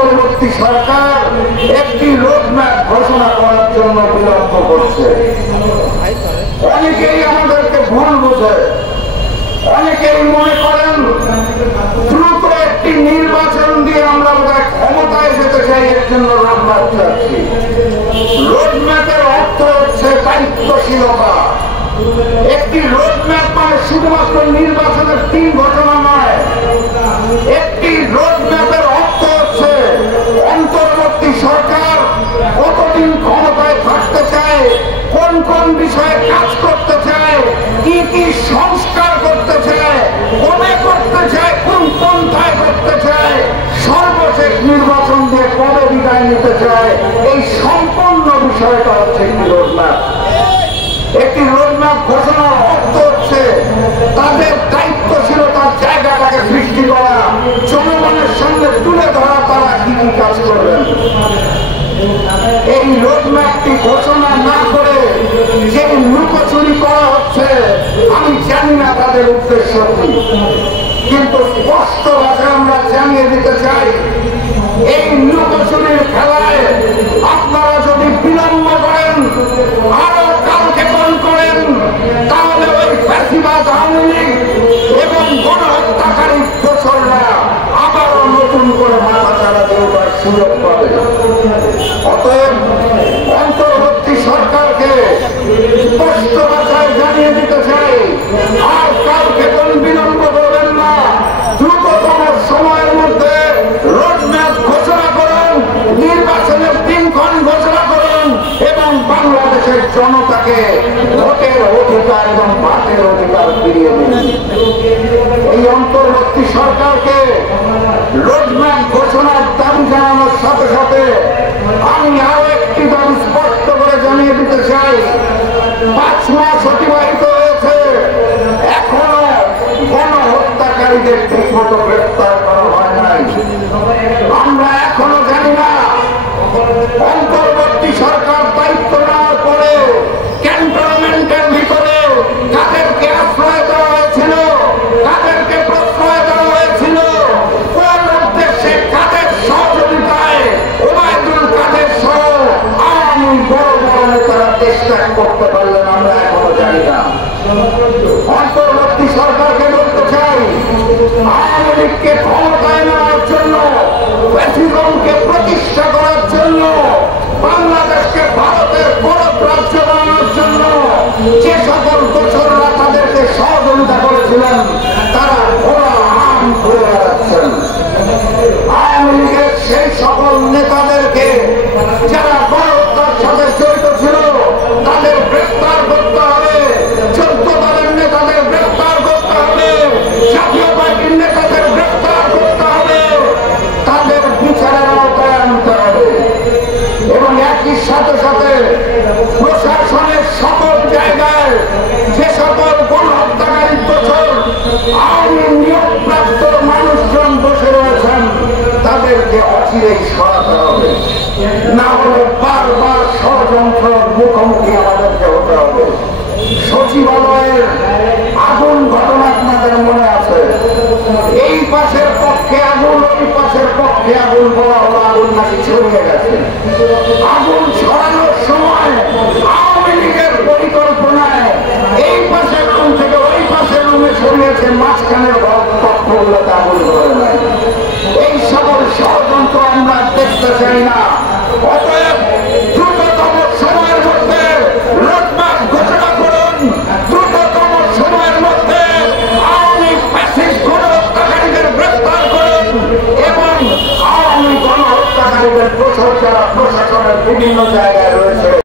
অন্তর্বর্তী সরকার একটি রোডম্যাপ ঘোষণা করার জন্য বিলম্ব করছে। অনেকেই আমাদেরকে ভুল বোঝে, অনেকেই মনে করেন দ্রুত একটি নির্বাচন দিয়ে আমরা বোধহয় ক্ষমতায় যেতে চাই, এর জন্য রোডম্যাপ চাচ্ছি। রোডম্যাপের অর্থ হচ্ছে দায়িত্বশীলতা। একটি রোডম্যাপ মানে শুধুমাত্র নির্বাচনের 3 ঘটনা নয়। একটি রোডম্যাপের অর্থ হচ্ছে অন্তর্বর্তী সরকার কতদিন ক্ষমতায় থাকতে চায়, কোন কোন বিষয়ে কাজ করতে চায়, কি কি সংস্কার করতে চায়, কবে করতে চায়, কোন পন্থায় করতে চায়, সর্বশেষ নির্বাচন দিয়ে কবে বিদায় নিতে চায়, এই সম্পূর্ণ বিষয়টা হচ্ছে একটি রোডম্যাপ। একটি রোডম্যাপ ঘোষণার অর্থ হচ্ছে তাদের দায়িত্বশীলতার জায়গাটাকে সৃষ্টি করা, জনগণের সঙ্গে তুলে ধরা তারা কি কি কাজ করবেন। এই রোডম্যাপটি ঘোষণা না করে যে লুকোচুরি করা হচ্ছে, আমি জানি না তাদের উদ্দেশ্য কি, কিন্তু স্পষ্ট ভাষায় আমরা জানিয়ে দিতে চাই, এই লুকোচুরির খেলায় আপনারা যদি বিলম্ব করেন, আরো কালক্ষেপণ করেন, তাহলে ওই ফ্যাসিবাদ আওয়ামী লীগ এবং গণহত্যাকারী দোসররা আবারও নতুন করে মাথা চাড়া দেওয়ার সুযোগ পাবে। অতএব অন্তর্বর্তী সরকারকে স্পষ্ট ভাষায় জানিয়ে দিতে চাই, আর কালক্ষেপণ বিলম্ব করবেন না, দ্রুততম সময়ের মধ্যে রোডম্যাপ ঘোষণা করুন, নির্বাচনের দিনক্ষণ ঘোষণা করুন এবং বাংলাদেশের জনতাকে ভোটের অধিকার এবং ভাতের অধিকার ফিরিয়ে দিন। এই অন্তর্বর্তী সরকারকে রোডম্যাপ ঘোষণার দাবি জানানোর সাথে সাথে আমি আরো একটি দাবি স্পষ্ট করে জানিয়ে দিতে চাই, 5 মাস অতিবাহিত হয়েছে, এখনো গণহত্যাকারীদের ঠিক মতো গ্রেফতার করা হয় নাই। আমরা এখনো জানি না অন্তর্বর্তী সরকার দায়িত্ব নেওয়ার পরে ক্যান্টনমেন্টের ভিতরে কাদেরকে আশ্রয় দেওয়া হয়েছিল, কাদেরকে প্রশ্রয় দেওয়া হয়েছিল, কোন উদ্দেশ্যে, কাদের সহযোগিতায় ওবায়দুল কাদের সহ আওয়ামী বড় বড় নেতারা দেশ ত্যাগ করতে পারলেন, আমরা এখনো জানি না। অন্তর্বর্তী সরকারকে বলতে চাই, আওয়ামী লীগকে ক্ষমতায় নেওয়ার জন্য, ফ্যাসিজমকে প্রতিষ্ঠা করার জন্য, বাংলাদেশকে ভারতের গণত রাজ্য বানানোর জন্য যে সকল দোসররা তাদেরকে সহযোগিতা করেছিলেন, তারা ঘোড়া আম ঘুরে বেড়াচ্ছেন। আওয়ামী লীগের সেই সকল নেতাদেরকে যারা গণহত্যার সাথে জড়িত ছিল, তাদের গ্রেফতার করতে হবে, 14 দলের নেতাদের গ্রেফতার করতে হবে, জাতীয় পার্টির নেতাদের গ্রেফতার করতে হবে, তাদের বিচারের আওতায় আনতে হবে এবং একই সাথে সাথে প্রশাসনের সকল জায়গায় যে সকল গণহত্যাকারী দোসর আওয়ামী নিয়োগপ্রাপ্ত মানুষজন বসে রয়েছেন, তাদেরকে অচিরেই সরাতে হবে, না হলে বারবার ষড়যন্ত্রের মুখোমুখি আমাদেরকে হতে হবে। সচিবালয়ের আগুন ঘটনা আপনাদের মনে আছে, এই পাশের পক্ষে আগুন, ওই পাশের পক্ষে আগুন, বলা হলো আগুন নাকি ছড়িয়ে গেছে। আগুন ছড়ানোর সময় আওয়ামী লীগের পরিকল্পনায় এই পাশের রুম থেকে ওই পাশের রুমে ছড়িয়েছে, মাঝখানের পক্ষগুলোতে আগুন ধরে নাই। এই সকল ষড়যন্ত্র আমরা দেখতে চাই না। অতএব দ্রুততম সময়ের মধ্যে রোডম্যাপ ঘোষণা করুন, দ্রুততম সময়ের মধ্যে আওয়ামী ফ্যাসিস্ট গণহত্যাকারীদের গ্রেফতার করুন এবং আওয়ামী গণহত্যাকারীদের দোসর যারা প্রশাসনের বিভিন্ন জায়গায় রয়েছে